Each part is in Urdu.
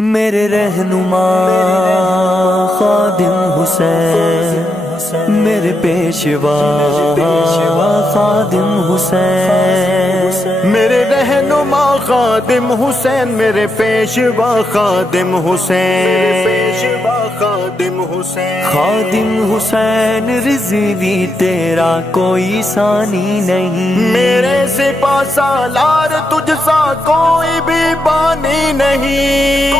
میرے رہنما خادم حسین، میرے پیشوا خادم حسین، میرے رہنما خادم حسین، میرے پیشوا خادم حسین، خادم حسین، خادم حسین رضوی تیرا کوئی ثانی نہیں، میرے سپاہ سالار تجھ سا کوئی بھی بانی نہیں،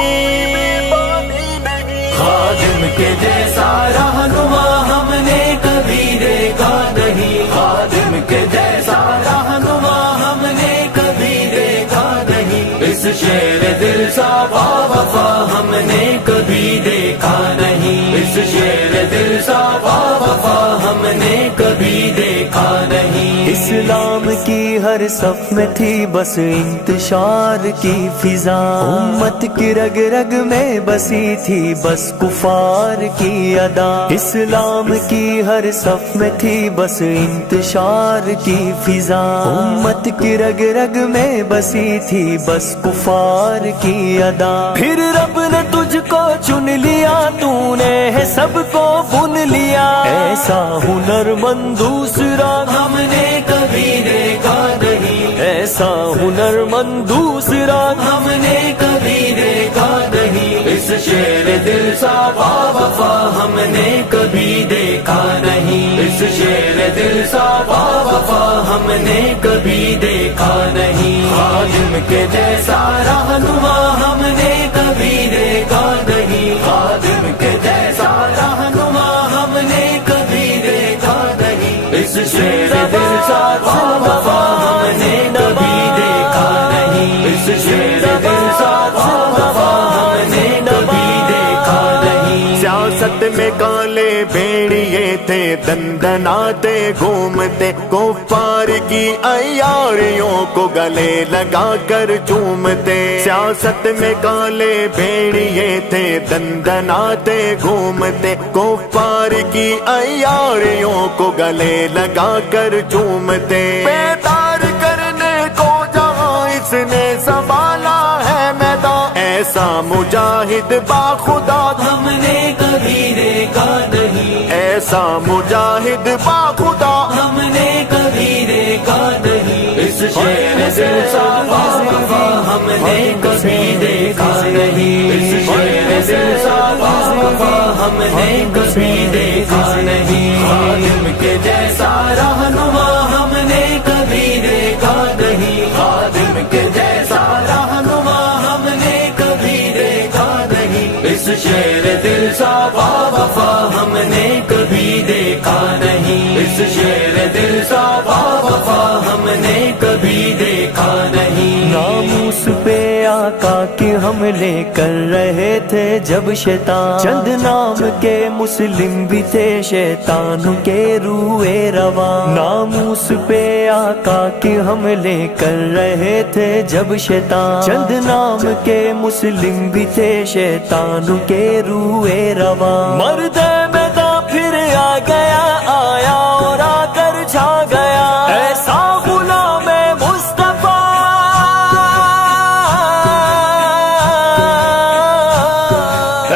خادم کے جیسا رہنما ہم نے کبھی دیکھا نہیں، خادم کے جیسا رہنما ہم نے کبھی دیکھا نہیں، اس شیر دل سا باوفا ہم نے کبھی دیکھا نہیں، اس شیر دل سا باوفا ہم نے کبھی دیکھا نہیں۔ اسلام کی ہر صف میں تھی بس انتشار کی فضا، امت کی رگ رگ میں بسی تھی بس کفار کی ادا، اسلام کی ہر صف میں تھی بس انتشار کی فضا، امت کی رگ رگ میں بسی تھی بس کفار کی ادا، پھر رب نے تجھ کو چن لیا، تو نے ہے سب کو بن لیا، ایسا ہنر مند دوسرا ہم نے کبھی دیکھا نہیں، ایسا ہنر مند دوسرا ہم نے کبھی دیکھا نہیں، اس شیر دل سا باوفا ہم نے کبھی دیکھا نہیں، اس شیر دل سا باوفا ہم نے کبھی دیکھا نہیں، خادم کے جیسا رہنما ہم نے کبھی دیکھا نہیں، خادم کے جیسا رہنما ہم نے کبھی دیکھا نہیں، اس شیر دل سا باوفا ہم نے کبھی دیکھا نہیں، اس شیر دل سا باوفا ہم نے کبھی دیکھا نہیں۔ سیاست میں کالے بھیڑیے تھے دندناتے گھومتے، کفار کی عیاریوں کو گلے لگا کر چومتے، سیاست میں کالے بھیڑیے تھے دندناتے گھومتے، کفار کی عیاریوں کو گلے لگا کر چومتے، بیدار کرنے کو جہاں اس نے سنبھالا ہے میدان، ایسا مجاہد باخدا ہم نے کبھی دیکھا نہیں، ایسا مجاہد باخدا ہم نے کبھی دیکھا نہیں، اس شیر دل سا باوفا ہم نے کبھی دیکھا نہیں، اس شیر دل سا باوفا ہم نے کبھی دیکھا نہیں، خادم کے جیسا رہنما ہم نے کبھی دیکھا نہیں، خادم کے جیسا رہنما ہم نے کبھی دیکھا نہیں، اس شیر دل سا باوفا ہم نے کبھی دیکھا نہیں، اس شیر دل سا باوفا ہم نے کبھی دیکھا نہیں۔ ناموس پہ آقا کے حملے کر رہے تھے جب شیطان، چند نام کے مسلم بھی تھے شیطان کے روئے رواں، ناموس پہ آقا کے حملے کر رہے تھے جب شیطان، چند نام کے مسلم بھی تھے شیطان کے روئے رواں، مرد میدان پھر آ گیا، آیا اور آ کر چھا گیا، ایسا غلام مصطفیٰ،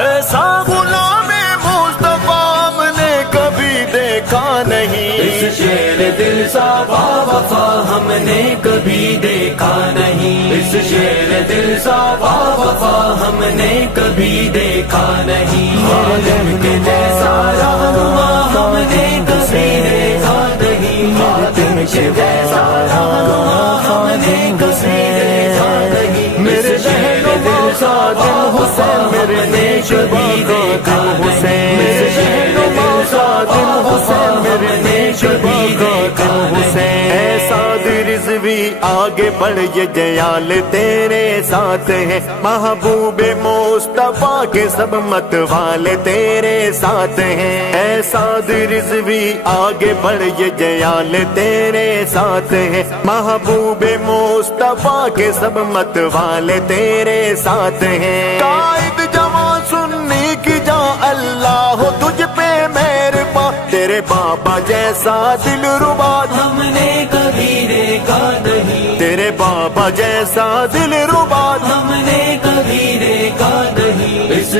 ایسا غلام مصطفیٰ ہم نے کبھی دیکھا نہیں، اس شیر دل سا باوفا ہم نے کبھی دیکھا نہیں، اس شیر دل سا باوفا ہم نے کبھی دیکھا نہیں، خادم کے جیسا رہنما ہم نے کبھی دیکھا نہیں، خادم کے جیسا رہنما ہم نے کبھی دیکھا نہیں، میرے شیر دل سا باوفا میرے ہم نے کبھی دیکھا نہیں، میرے شیر دل سا باوفا ہم نے کبھی دیکھا نہیں، ایسا رضوی آگے بڑھ یہ جیال تیرے ساتھ ہے، محبوب مصطفیٰ کے سب مت والے تیرے ساتھ ہیں، ایسا رضوی آگے بڑھ یہ جیال تیرے ساتھ ہے، محبوب مصطفیٰ کے سب مت والے تیرے ساتھ ہیں، قائد جوان سنی کی جان اللہ ہو تجھ پہ مہربان، تیرے بابا جیسا دل ربا ہم نے کبھی دیکھا نہیں، تیرے بابا جیسا دل ربا ہم نے کبھی دیکھا نہیں۔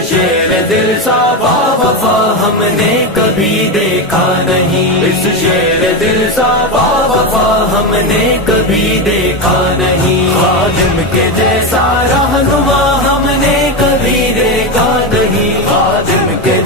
شیر دل سا وفا ہم نے کبھی دیکھا نہیں، اس شیر دل سا وفا ہم نے کبھی دیکھا نہیں، خادم کے جیسا رہنما ہم نے کبھی دیکھا نہیں، خادم کے